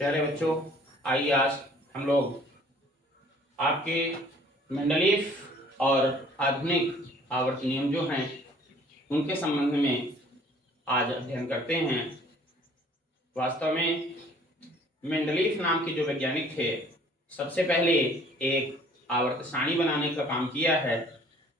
प्यारे बच्चों, आइए आज हम लोग आपके मेंडलीफ और आधुनिक आवर्त नियम जो हैं उनके संबंध में आज अध्ययन करते हैं। वास्तव में मेंडलीफ नाम के जो वैज्ञानिक थे, सबसे पहले एक आवर्त सारणी बनाने का काम किया है।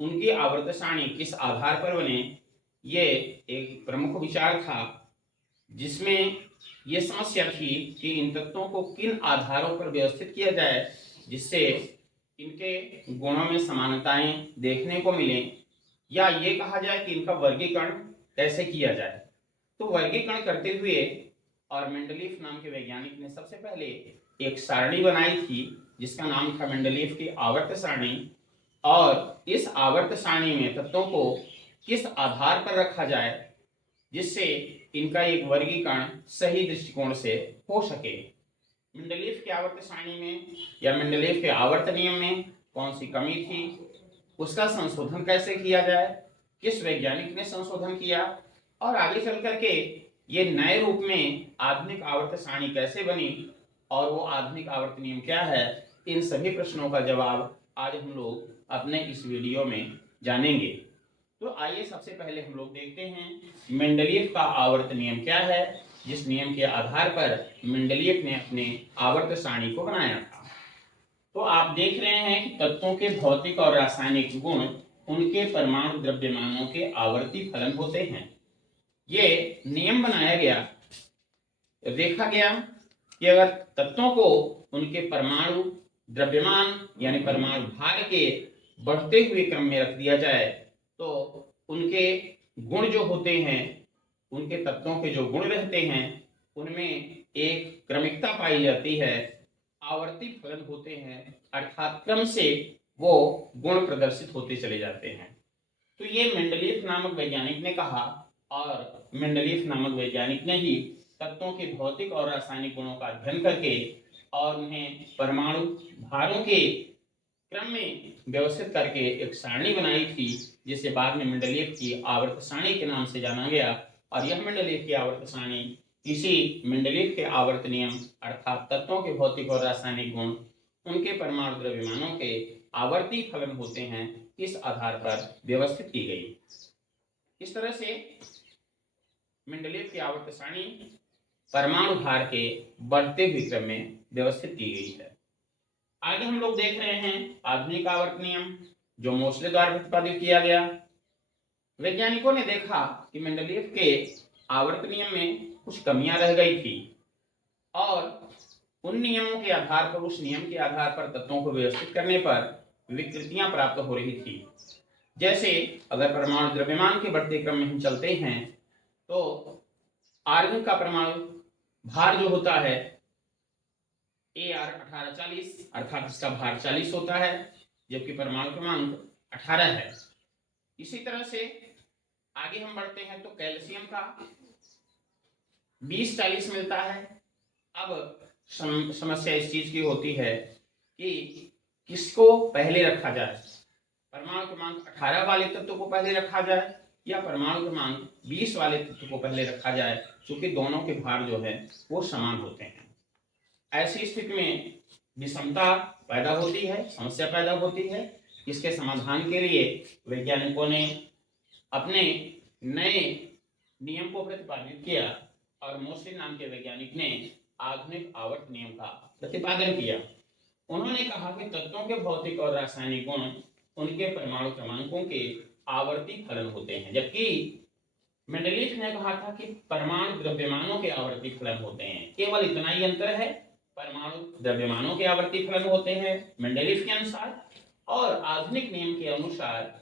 उनकी आवर्त सारणी किस आधार पर बने, ये एक प्रमुख विचार था, जिसमें यह समस्या थी कि इन तत्वों को किन आधारों पर व्यवस्थित किया जाए जिससे इनके गुणों में समानताएं देखने को मिलें, या ये कहा जाए कि इनका वर्गीकरण कैसे किया जाए। तो वर्गीकरण करते हुए और मेंडलीफ नाम के वैज्ञानिक ने सबसे पहले एक सारणी बनाई थी जिसका नाम था मेंडलीफ की आवर्त सारणी। और इस आवर्त सारणी में तत्वों को किस आधार पर रखा जाए जिससे इनका एक वर्गीकरण सही दृष्टिकोण से हो सके। मेंडलीफ की आवर्त सारणी में या मेंडलीफ के आवर्त नियम में कौन सी कमी थी, उसका संशोधन कैसे किया जाए, किस वैज्ञानिक ने संशोधन किया, और आगे चल करके ये नए रूप में आधुनिक आवर्त सारणी कैसे बनी और वो आधुनिक आवर्त नियम क्या है, इन सभी प्रश्नों का जवाब आज हम लोग अपने इस वीडियो में जानेंगे। तो आइए सबसे पहले हम लोग देखते हैं मेंडलीफ का आवर्त नियम क्या है, जिस नियम के आधार पर मेंडलीफ ने अपने आवर्त सारणी को बनाया था। तो आप देख रहे हैं कि तत्वों के भौतिक और रासायनिक गुण उनके परमाणु द्रव्यमानों के आवर्ती फलन होते हैं। ये नियम बनाया गया, देखा गया कि अगर तत्वों को उनके परमाणु द्रव्यमान यानी परमाणु भार के बढ़ते हुए क्रम में रख दिया जाए तो उनके गुण जो होते हैं, उनके तत्वों के जो गुण रहते हैं उनमें एक क्रमिकता पाई जाती है, आवर्ती फलन होते हैं, अर्थात क्रम से वो गुण प्रदर्शित होते चले जाते हैं। तो ये मेंडलीफ नामक वैज्ञानिक ने कहा, और मेंडलीफ नामक वैज्ञानिक ने ही तत्वों के भौतिक और रासायनिक गुणों का अध्ययन करके और उन्हें परमाणु भारों के क्रम में व्यवस्थित करके एक सारणी बनाई थी, जिसे बाद में मेंडलीफ की आवर्त सारणी के नाम से जाना गया। और यह मेंडलीफ की आवर्त सारणी इसी मेंडलीफ के आवर्त नियम अर्थात तत्वों के भौतिक और रासायनिक गुण उनके परमाणु द्रव्यमानों के आवर्ती फलन होते हैं, इस आधार पर व्यवस्थित की गई। इस तरह से मेंडलीफ की आवर्त सारणी परमाणु भार के बढ़ते हुए क्रम में व्यवस्थित की गई है। आगे हम लोग देख रहे हैं आधुनिक आवर्त नियम, जो मोस्ले द्वारा प्रतिपादित किया गया। वैज्ञानिकों ने देखा कि मेंडलीफ के आवर्त नियम में कुछ कमियां रह गई थी और उन नियमों के आधार पर, उस नियम के आधार पर तत्वों को व्यवस्थित करने पर विकृतियां प्राप्त हो रही थी। जैसे अगर परमाणु द्रव्यमान के बढ़ते क्रम में हम चलते हैं तो आर्गन का परमाणु भार जो होता है Ar1840 अर्थात इसका भार 40 होता है, जबकि परमाणु क्रमांक 18 है। इसी तरह से आगे हम बढ़ते हैं तो कैल्शियम का 20-40 मिलता है। अब समस्या इस चीज की होती है कि किसको पहले रखा जाए, परमाणु क्रमांक 18 वाले तत्व को पहले रखा जाए या परमाणु क्रमांक 20 वाले तत्व को पहले रखा जाए, क्योंकि दोनों के भार जो है वो समान होते हैं। ऐसी स्थिति में विषमता पैदा होती है, समस्या पैदा होती है। इसके समाधान के लिए वैज्ञानिकों ने अपने नए नियम को प्रतिपादित किया और मोस्ले नाम के वैज्ञानिक ने आधुनिक आवर्त नियम का प्रतिपादन किया। उन्होंने कहा कि तत्वों के भौतिक और रासायनिक गुण उनके परमाणु क्रमांकों के आवर्ती फलन होते हैं, जबकि मेंडलीफ ने कहा था कि परमाणु द्रव्यमानों के आवर्ती फलन होते हैं। केवल इतना ही अंतर है, परमाणु द्रव्यमानों के आवर्ती फलन होते हैं मेंडलीफ के अनुसार, और आधुनिक नियम के अनुसार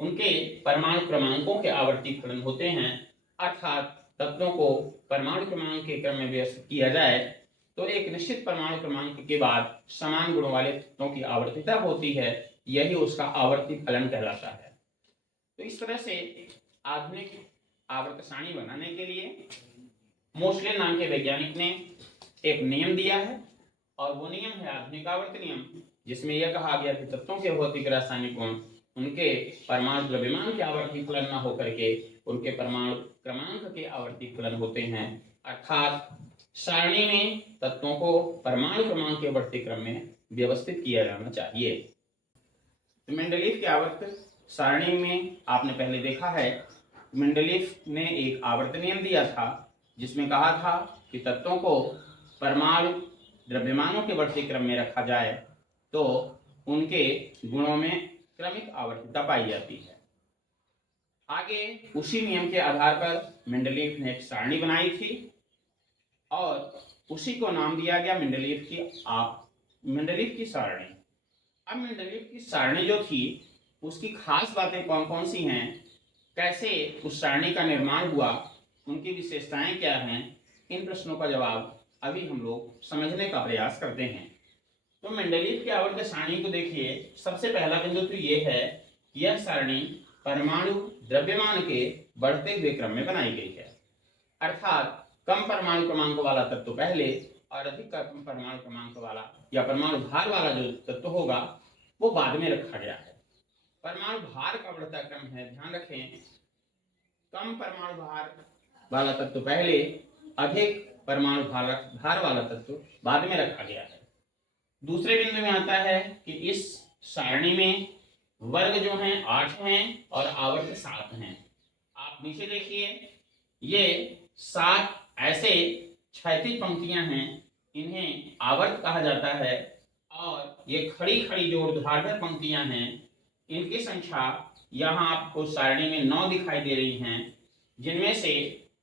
उनके परमाणु क्रमांकों के आवर्ती फलन होते हैं। अर्थात तत्वों को परमाणु क्रमांक के क्रम में व्यवस्थित किया जाए तो एक निश्चित परमाणु क्रमांक के बाद समान गुणों वाले तत्वों की आवर्तीता होती है, यही उसका आवर्ती फलन कहलाता है। तो इस तरह से आधुनिक आवर्त सारणी बनाने के लिए मोस्ले नाम के वैज्ञानिक ने एक नियम दिया है, और वो नियम है आधुनिक आवर्त नियम, जिसमें यह कहा गया कि तत्वों के भौतिक रासायनिक गुण उनके परमाणु द्रव्यमान के आवर्ती फलन न होकर के उनके परमाणु क्रमांक के आवर्ती फलन होते हैं। अर्थात सारणी में तत्वों को परमाणु क्रमांक के बढ़ते क्रम में व्यवस्थित किया जाना चाहिए। तो मेंडलीव की आवर्त सारणी में आपने पहले देखा है, मेंडलीव ने एक आवर्त नियम दिया था जिसमें कहा था कि तत्वों को परमाणु द्रव्यमानों के बढ़ते क्रम में रखा जाए तो उनके गुणों में क्रमिक आवर्तता पाई जाती है। आगे उसी नियम के आधार पर मेंडलीव ने एक सारणी बनाई थी और उसी को नाम दिया गया मेंडलीव की सारणी। अब मेंडलीव की सारणी जो थी उसकी खास बातें कौन कौन सी हैं, कैसे उस सारणी का निर्माण हुआ, उनकी विशेषताएं क्या हैं, इन प्रश्नों का जवाब अभी हम लोग समझने का प्रयास करते हैं। तो मेंडलीव की आवर्त सारणी को देखिए, सबसे पहला बिंदु तो ये है कि यह सारणी परमाणु द्रव्यमान के बढ़ते हुए क्रम में बनाई गई है, अर्थात कम परमाणु क्रमांक वाला तत्व पहले और अधिक परमाणु क्रमांक वाला या परमाणु भार वाला जो तत्व होगा वो बाद में रखा गया है। परमाणु भार का बढ़ता क्रम है, ध्यान रखें, कम परमाणु भार वाला तत्व पहले, अधिक परमाणु भार वाला तत्व बाद में रखा गया है। दूसरे बिंदु में आता है कि इस सारणी में वर्ग जो हैं 8 हैं और आवर्त 7 हैं। आप नीचे देखिए, ये 7 ऐसे क्षैतिज पंक्तियां हैं, इन्हें आवर्त कहा जाता है, और ये खड़ी खड़ी जो ऊर्ध्वाधर पंक्तियां हैं इनकी संख्या यहाँ आपको सारणी में 9 दिखाई दे रही हैं, जिनमें से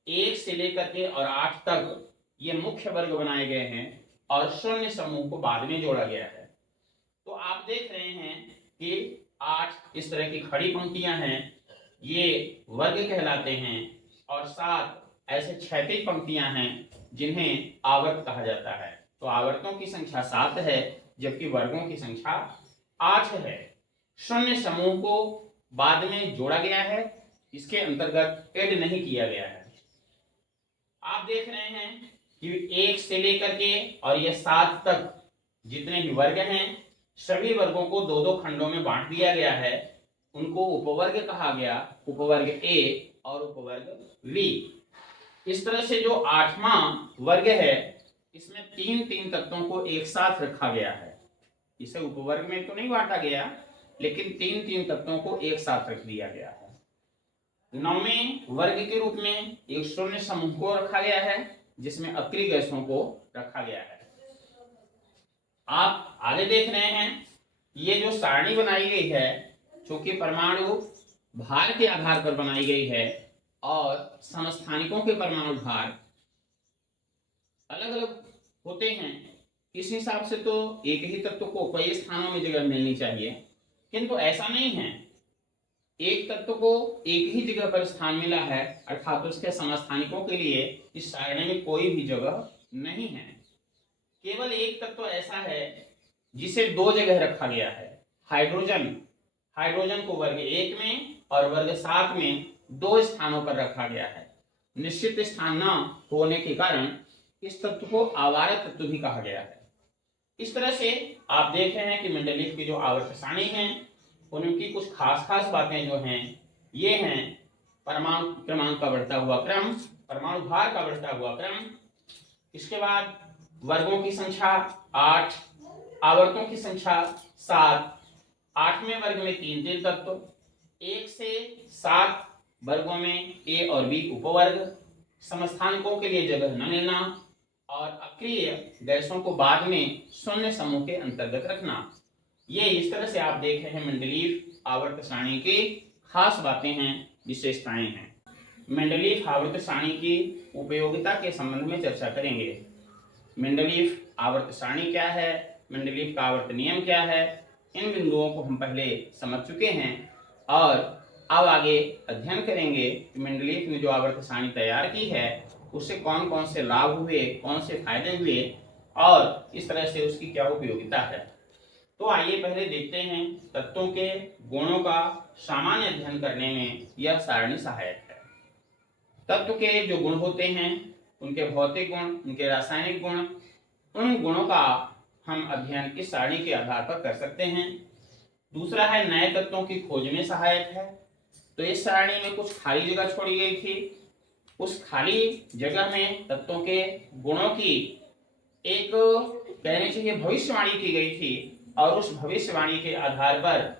1 से लेकर के और 8 तक ये मुख्य वर्ग बनाए गए हैं और शून्य समूह को बाद में जोड़ा गया है। तो आप देख रहे हैं कि 8 इस तरह की खड़ी पंक्तियां हैं, ये वर्ग कहलाते हैं, और 7 ऐसे क्षैतिज पंक्तियां हैं जिन्हें आवर्त कहा जाता है। तो आवर्तों की संख्या 7 है जबकि वर्गों की संख्या 8 है। शून्य समूह को बाद में जोड़ा गया है, इसके अंतर्गत ऐड नहीं किया गया है। आप देख रहे हैं कि 1 से लेकर के और ये 7 तक जितने भी वर्ग हैं सभी वर्गों को 2-2 खंडों में बांट दिया गया है। उनको उपवर्ग कहा गया, उपवर्ग ए और उपवर्ग बी। इस तरह से जो 8वां वर्ग है इसमें 3-3 तत्वों को एक साथ रखा गया है। इसे उपवर्ग में तो नहीं बांटा गया, लेकिन 3-3 तत्वों को एक साथ रख दिया गया है। 9वें वर्ग के रूप में एक शून्य समूह को रखा गया है जिसमें अक्रिय गैसों को रखा गया है। आप आगे देख रहे हैं, ये जो सारणी बनाई गई है चूंकि परमाणु भार के आधार पर बनाई गई है और समस्थानिकों के परमाणु भार अलग अलग होते हैं, इस हिसाब से तो एक ही तत्व को कई स्थानों में जगह मिलनी चाहिए, किंतु ऐसा नहीं है। एक तत्व को एक ही जगह पर स्थान मिला है, अर्थात उसके समस्थानिकों के लिए इस सारणी में कोई भी जगह नहीं है। केवल एक तत्व ऐसा है जिसे 2 जगह रखा गया है, हाइड्रोजन को वर्ग 1 में और वर्ग 7 में 2 स्थानों पर रखा गया है। निश्चित स्थान न होने के कारण इस तत्व को आवारक तत्व भी कहा गया है। इस तरह से आप देख रहे हैं कि मेंडलीव की जो आवर्त सारणी है उनकी कुछ खास बातें जो हैं ये हैं, परमाणु क्रमांक का बढ़ता हुआ क्रम, परमाणु भार का बढ़ता हुआ क्रम, इसके बाद वर्गों की संख्या 8, आवर्तों की संख्या 7, 8वें वर्ग में 3-3 तत्व, 1 से 7 वर्गों में ए और बी उपवर्ग, समस्थानिकों के लिए जगह न मिलना और अक्रिय गैसों को बाद में शून्य समूह के अंतर्गत रखना। ये इस तरह से आप देख रहे हैं मेंडलीव आवर्त सारणी की खास बातें हैं, विशेषताएं हैं। मेंडलीव आवर्त सारणी की उपयोगिता के संबंध में चर्चा करेंगे। मेंडलीव आवर्त सारणी क्या है, मेंडलीव का आवर्त नियम क्या है, इन बिंदुओं को हम पहले समझ चुके हैं और अब आगे अध्ययन करेंगे कि मेंडलीव ने जो आवर्त सारणी तैयार की है उससे कौन कौन से लाभ हुए, कौन से फायदे हुए और इस तरह से उसकी क्या उपयोगिता है। तो आइए पहले देखते हैं तत्वों के गुणों का सामान्य अध्ययन करने में यह सारणी सहायक है। तत्व के जो गुण होते हैं, उनके भौतिक गुण, उनके रासायनिक गुण, उन गुणों का हम अध्ययन इस सारणी के आधार पर कर सकते हैं। दूसरा है नए तत्वों की खोज में सहायक है। तो इस सारणी में कुछ खाली जगह छोड़ी गई थी, उस खाली जगह में तत्वों के गुणों की एक कहने चाहिए भविष्यवाणी की गई थी, और उस भविष्यवाणी के आधार पर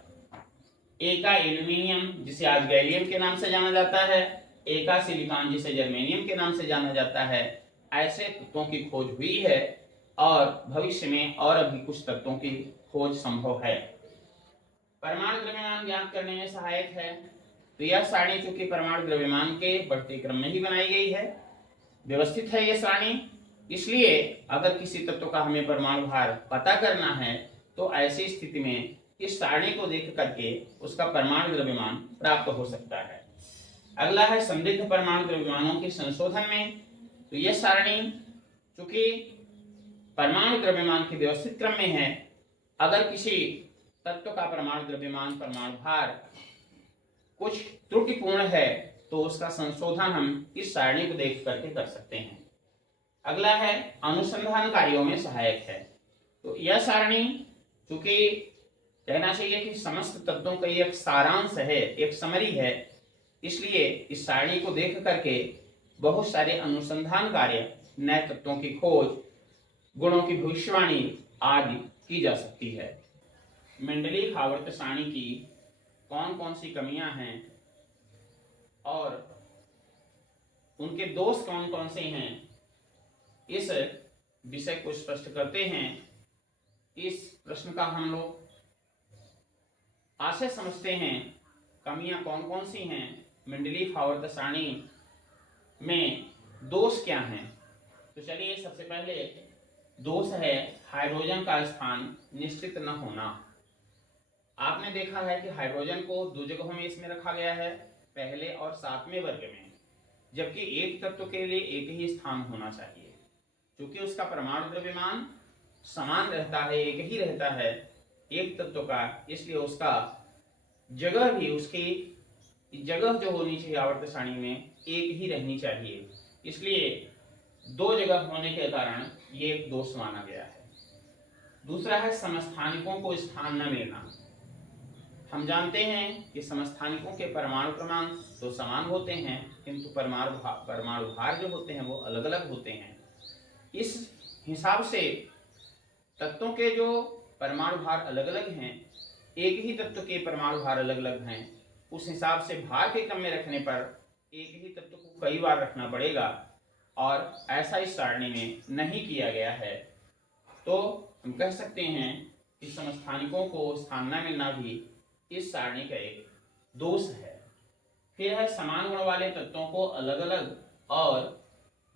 ए का एल्यूमिनियम जिसे आज गैलियम के नाम से जाना जाता है, ए का सिलिकॉन जिसे जर्मेनियम के नाम से जाना जाता है, ऐसे तत्वों की खोज हुई है और भविष्य में और अभी कुछ तत्वों की खोज संभव है। परमाणु द्रव्यमान ज्ञात करने में सहायक है। तो यह सारणी चूंकि परमाणु द्रव्यमान के बढ़ते क्रम में ही बनाई गई है, व्यवस्थित है यह सारणी, इसलिए अगर किसी तत्व का हमें परमाणु भार पता करना है तो ऐसी स्थिति में इस सारणी को देख करके उसका परमाणु द्रव्यमान प्राप्त हो सकता है। अगला है समृद्ध परमाणु द्रव्यमानों के संशोधन में। तो यह सारणी चूंकि परमाणु द्रव्यमान के व्यवस्थित क्रम में है, अगर किसी तत्व का परमाणु द्रव्यमान परमाणु भार कुछ त्रुटिपूर्ण है तो उसका संशोधन हम इस सारणी को देख करके कर सकते हैं। अगला है अनुसंधान कार्यों में सहायक है। तो यह सारणी चूंकि कहना चाहिए कि समस्त तत्वों का एक सारांश है, एक समरी है, इसलिए इस सारणी को देख करके बहुत सारे अनुसंधान कार्य, नए तत्वों की खोज, गुणों की भविष्यवाणी आदि की जा सकती है। मेंडलीव आवर्त सारणी की कौन कौन सी कमियां हैं और उनके दोष कौन कौन से हैं, इस विषय को स्पष्ट करते हैं। इस प्रश्न का हम लोग आशय समझते हैं, कमियां कौन कौन सी हैं, मेंडलीव आवर्त सारणी में दोष क्या हैं। तो चलिए सबसे पहले दोष है हाइड्रोजन का स्थान निश्चित न होना। आपने देखा है कि हाइड्रोजन को दो जगहों में इसमें रखा गया है, पहले और सातवें वर्ग में, जबकि एक तत्व के लिए एक ही स्थान होना चाहिए। क्योंकि उसका परमाणु द्रव्यमान समान रहता है, एक ही रहता है एक तत्व का, इसलिए उसका जगह भी, उसकी जगह जो होनी चाहिए आवर्त सारणी में एक ही रहनी चाहिए, इसलिए दो जगह होने के कारण ये एक दोष माना गया है। दूसरा है समस्थानिकों को स्थान न मिलना। हम जानते हैं कि समस्थानिकों के परमाणु क्रमांक तो समान होते हैं, किंतु परमाणु भार जो होते हैं वो अलग अलग होते हैं। इस हिसाब से तत्वों के जो परमाणु भार अलग अलग हैं, एक ही तत्व के परमाणु भार अलग अलग हैं, उस हिसाब से भार के क्रम में रखने पर एक ही तत्व को कई बार रखना पड़ेगा, और ऐसा इस सारणी में नहीं किया गया है। तो हम कह सकते हैं कि समस्थानिकों को स्थान न मिलना भी इस सारणी का एक दोष है। फिर है समान गुण वाले तत्वों को अलग अलग और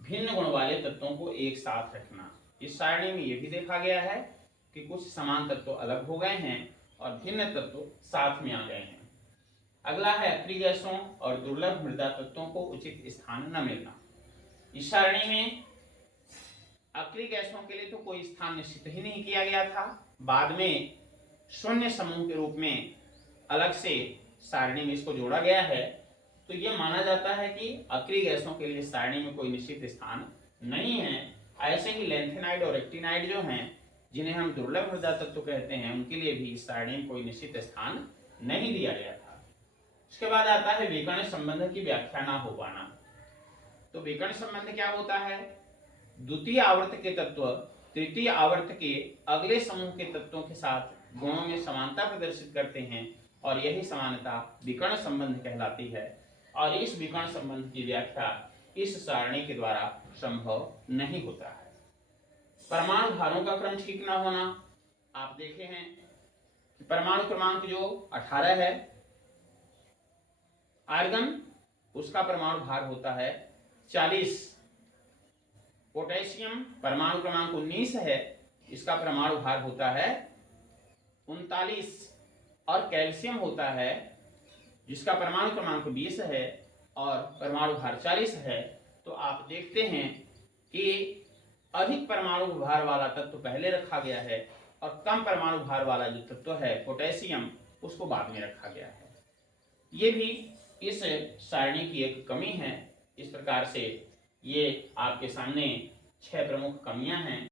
भिन्न गुण वाले तत्वों को एक साथ रखना। इस सारणी में यह भी देखा गया है कि कुछ समान तत्व अलग हो गए हैं और भिन्न तत्व साथ में आ गए हैं। अगला है अक्रिय गैसों और दुर्लभ मृदा तत्वों को उचित स्थान न मिलना। इस सारणी में अक्रिय गैसों के लिए तो कोई स्थान निश्चित ही नहीं किया गया था, बाद में शून्य समूह के रूप में अलग से सारणी में इसको जोड़ा गया है। तो यह माना जाता है कि अक्रिय गैसों के लिए सारणी में कोई निश्चित स्थान नहीं है। ऐसे ही लेंथेनाइड और एक्टिनाइड जो हैं, जिन्हें हम दुर्लभ मृदा तत्व कहते हैं, उनके लिए भी इस सारणी में कोई निश्चित स्थान नहीं दिया गया था। उसके बाद आता है विकर्ण संबंध की व्याख्या ना हो पाना। तो विकर्ण संबंध क्या होता है? द्वितीय आवर्त के तत्व तृतीय आवर्त के अगले समूह के तत्वों के साथ गुणों में समानता प्रदर्शित करते हैं, और यही समानता विकर्ण संबंध कहलाती है। और इस विकर्ण संबंध की व्याख्या इस सारणी के द्वारा संभव नहीं होता है। परमाणु भारों का क्रम ठीक न होना। आप देखे हैं कि परमाणु क्रमांक जो 18 है, आर्गन, उसका परमाणु भार होता है 40। पोटेशियम परमाणु क्रमांक 19 है, इसका परमाणु भार होता है 39। और कैल्शियम होता है जिसका परमाणु क्रमांक 20 है और परमाणु भार 40 है। तो आप देखते हैं कि अधिक परमाणु भार वाला तत्व पहले रखा गया है और कम परमाणु भार वाला जो तत्व है पोटेशियम, उसको बाद में रखा गया है। ये भी इस सारणी की एक कमी है। इस प्रकार से ये आपके सामने 6 प्रमुख कमियां हैं।